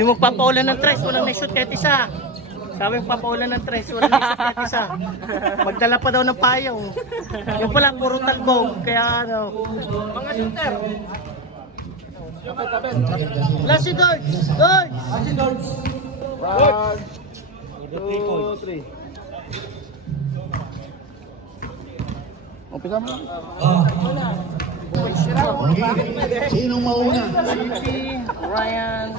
Yung magpapaulan ng tres, walang na-shoot kahit isa. Sabi magpapaulan ng tres, walang na-shoot kahit isa. Magdala pa daw ng payong. Yung pala, puro talbog. Kaya ano. Mga shooter. Wala si Dords. Dords! Wala si Dords. 1, 2, 3. Umpisa mo. Sinong mauna? JP, Ryan,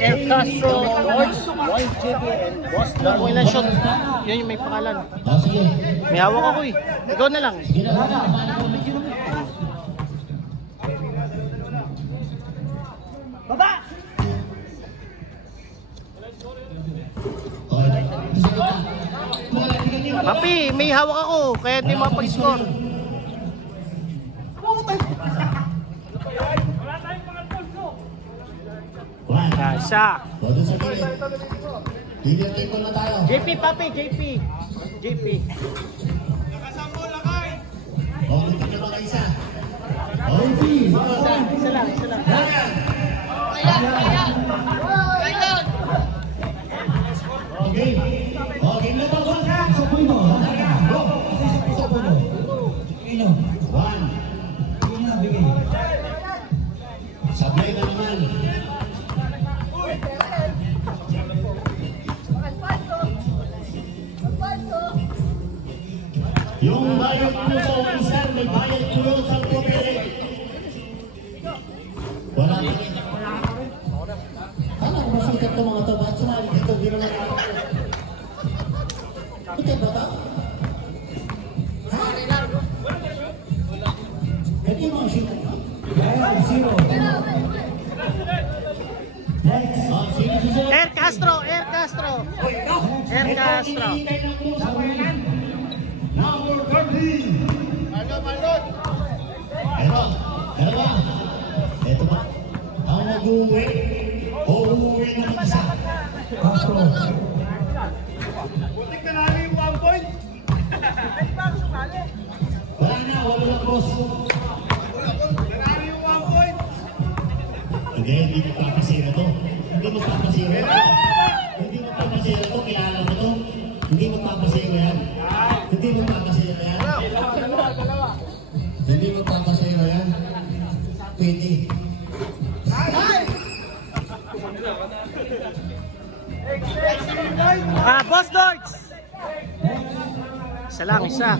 El Castro, Dords, YJB, and Boss Dog. Kung ilan shot, yun yung may pangalan. Sige. May hawak ako eh. Ikaw na lang. Baba! Papi, may hawak ako, kaya hindi mapag-score. Kasa. JP, papi, JP. JP. Isa lang. Okay. Okay, lumabas ka. Sa puno. Sa puno. Ino. 1. Ina, bigay. Sablay na naman. Yung bayad po sa umisan, may bayad po sa pupili. Wala na. Kala ko masikat ng mga tabat. Sumali dito, di naman ako. Ito ba ito? Ha? Ito yung mga sikat, no? Zero. Air Castro. Number 13. Ito ba? Ang mag-uwi. Uuwi ng isa. Castro. Butik na namin yung 1 point. Wala na, wala na cross. Nanalo yung 1 point. Hindi magpapasira to. Hindi magpapasira to. Kilala mo to. Hindi magpapasira yan. Hindi magpapasira yan. Pwede. Boss Dords. Isa lang, isa.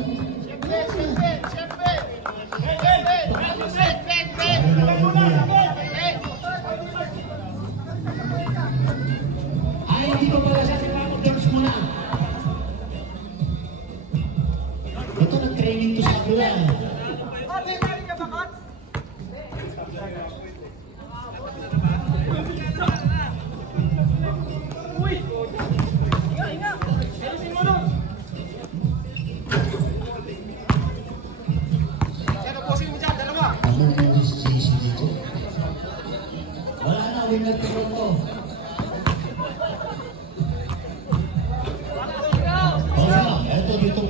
Ay, hindi ko pala siya mag-dance muna. Ito, nag-training to sa Abdullah. Wala na, winner to to. Ito dito.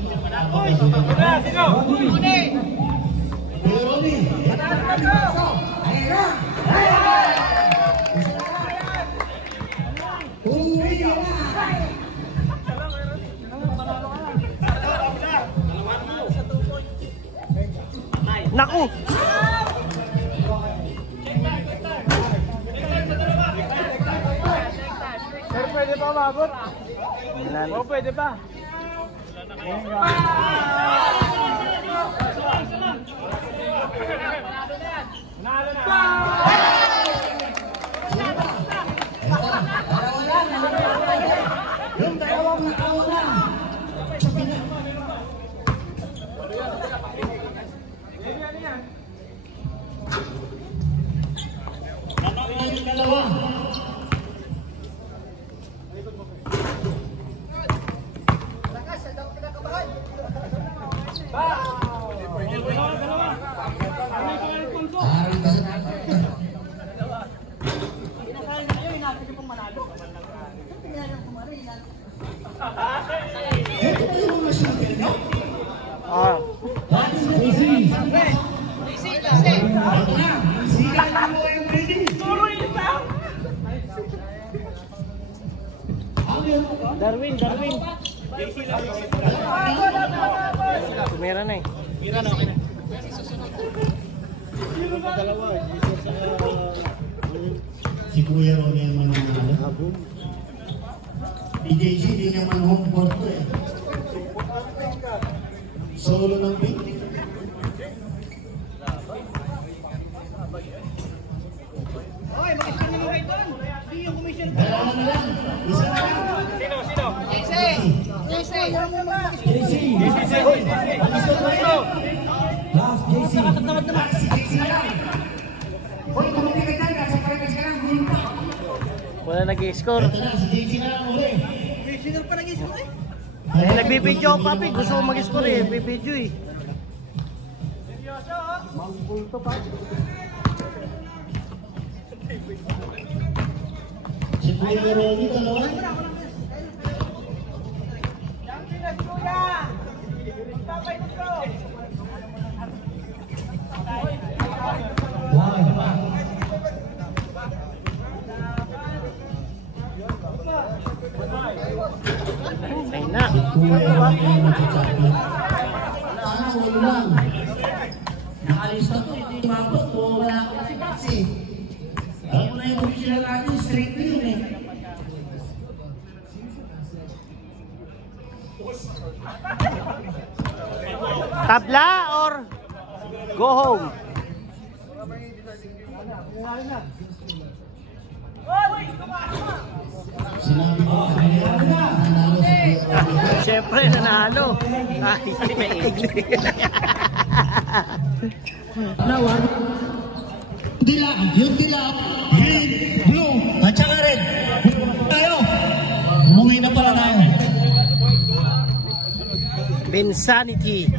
Naku! Sir, pwede pa umabot? Oo, pwede pa. Nanalo na. Yung dalawang nakauna. Yung dalawa. Tumira na eh. Si Kuya Ronnie ang mananalo. PJC, di naman home court ko eh. Solo ng pick. Oy, mag-isa naman kayo doon. Hindi yung commissioner. Dalawa na lang. Isa na lang. Sino? JC. Last, JC. Last, si JC lang. Hoy, kumapit ka dyan. Nasa parekas ka lang. Huli pa. Wala nag-i-score. Ito na, si JC na lang uli. Commissioner pa nag-isip eh. Eh, nagbibideo ako, papi. Gusto ko mag-score eh. Bibideo eh. Si Kuya Ronnie, dalawa. Ay na. Kuya Ronnie ang magkakapit. Sana wala lang. Nakalis na to, hindi mabot. Wala ako kasi kasi. Alam mo na yung official natin, straight na yun eh. Tabla or go home? Sinabi ko kanina, nanalo si Kuya Ronnie. Siyempre, nanalo. Ay, may igli. Yung dilaw, green, blue, at saka red. Tayo. Umuwi na pala tayo. Bensanity.